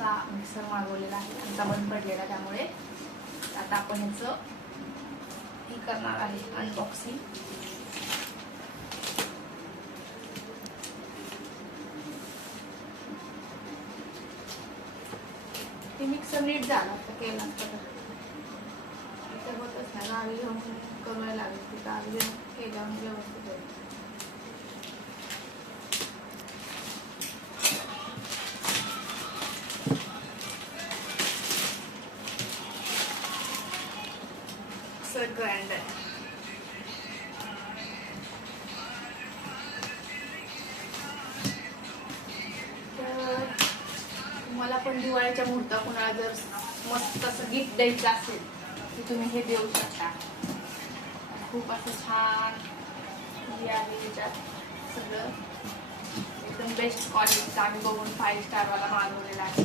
असा मिक्सर मागवलेला आहे. आमचा बंद पडलेला त्यामुळे. आता आपण ह्याचं हे करणार आहे अनबॉक्सिंग ते मिक्सर नीट झाला असतं केलं असतं तर होतच नाही. गावी घेऊन करायला लागेल. की गावी घेऊन केल्यावर व्यवस्थित होईल. मिक्सर ग्राइंडर तर तुम्हाला पण दिवाळीच्या मुहूर्ता कुणाला जर मस्त असं गिफ्ट द्यायचं असेल तर तुम्ही हे देऊ शकता. खूप असं छान हे आहे याच्यात सगळं. एकदम बेस्ट क्वालिटीचं आम्ही बघून फाईव्ह स्टारवाला मागवलेला आहे.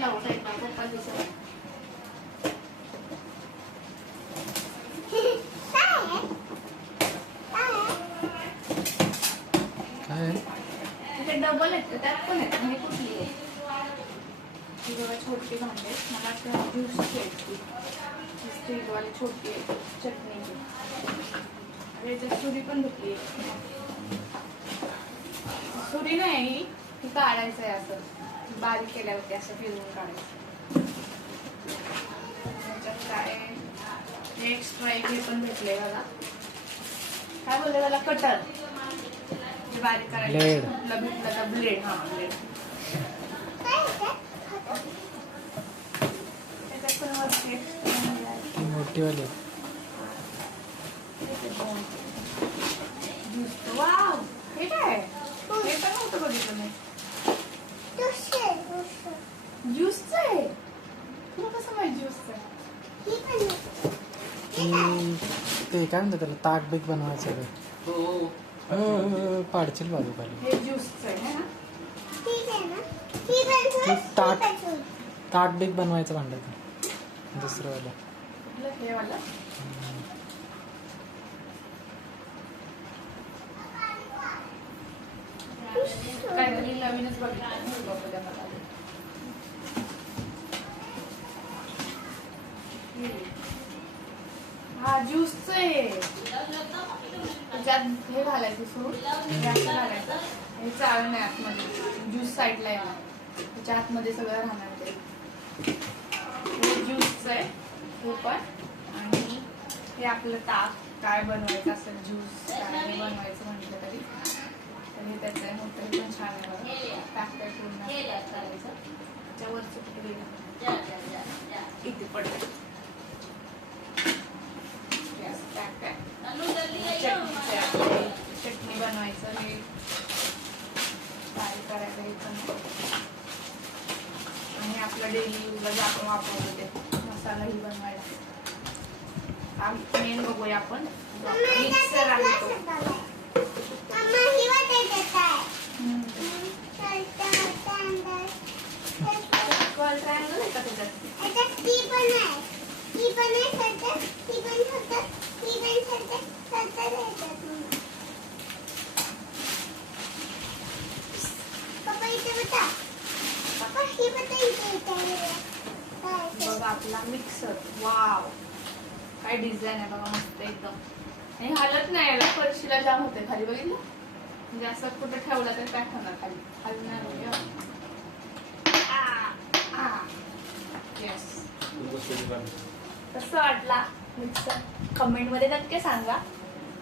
लावू साईड लावू पप्पा दिसत तिथे डबल आहेत का? त्यात पण आहेत आणि कुठली आहे ती बघा छोटी भांडे आहेत. मला वाटतं ज्यूसची आहेत ती स्टीलवाली छोटी आहे चटणीची आणि याच्यात सुरी पण घेतली आहे सुरी नाही ती काढायचं आहे असं बारीक केल्यावरती असं फिरवून काढायचं. काय एक्स्ट्रा एक हे पण भेटले मला काय बोलले मला कटर बारीक करायचं. Blade. कुठलं भेटलं का ब्लेड हा ब्लेड वाव हे काय? हे पण नव्हतं बघितलं मी. काय म्हणतात त्याला? ताक बीक बनवायचं का हो, पाडशील बाजू खाली. ना? ताक बीक बनवायचं भांडं ते दुसरं वाला? काहीतरी नवीनच बघितलं मी बघू द्या मला. हा ज्यूसचं आहे. त्याच्यात हे घालायचं फ्रूट जास्त घालायचं. हे चाळण आहे आतमध्ये. ज्यूस साईडला येणार त्याच्या आतमध्ये सगळं राहणार ते. हे ज्यूसचं आहे. हे पण. आणि हे आपलं ताक. काय बनवायचं असेल ज्यूस काय हे बनवायचं म्हटलं तरी. तर हे त्याचं आहे. मोठं पण छान आहे बघा. पॅक पॅक पूर्ण. करायचं त्याच्यावरचं कुठे गेलं इथे पडलं हे असं पॅक पॅक चटणीचं आहे आपलं. चटणी बनवायचं हे फ्राय करायचं हे पण आणि आपलं डेली यूजला आपण वापरतो ते मसालाही बनवायला. मेन बघूया आपण. मिक्सर आहे तो. बघा आपला मिक्सर वाव काय डिझाईन आहे बघा मस्त एकदम. आणि हालत नाही याला फरशीला जाम होते खाली बघितलं? म्हणजे असं कुठं ठेवलं तर काय होणार खाली? खाली नाही येस कसं वाटला मिक्सर कमेंटमध्ये नक्की सांगा.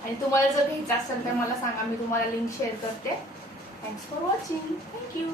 आणि तुम्हाला जर घ्यायचं असेल तर मला सांगा मी तुम्हाला लिंक शेअर करते. Thanks for watching thank you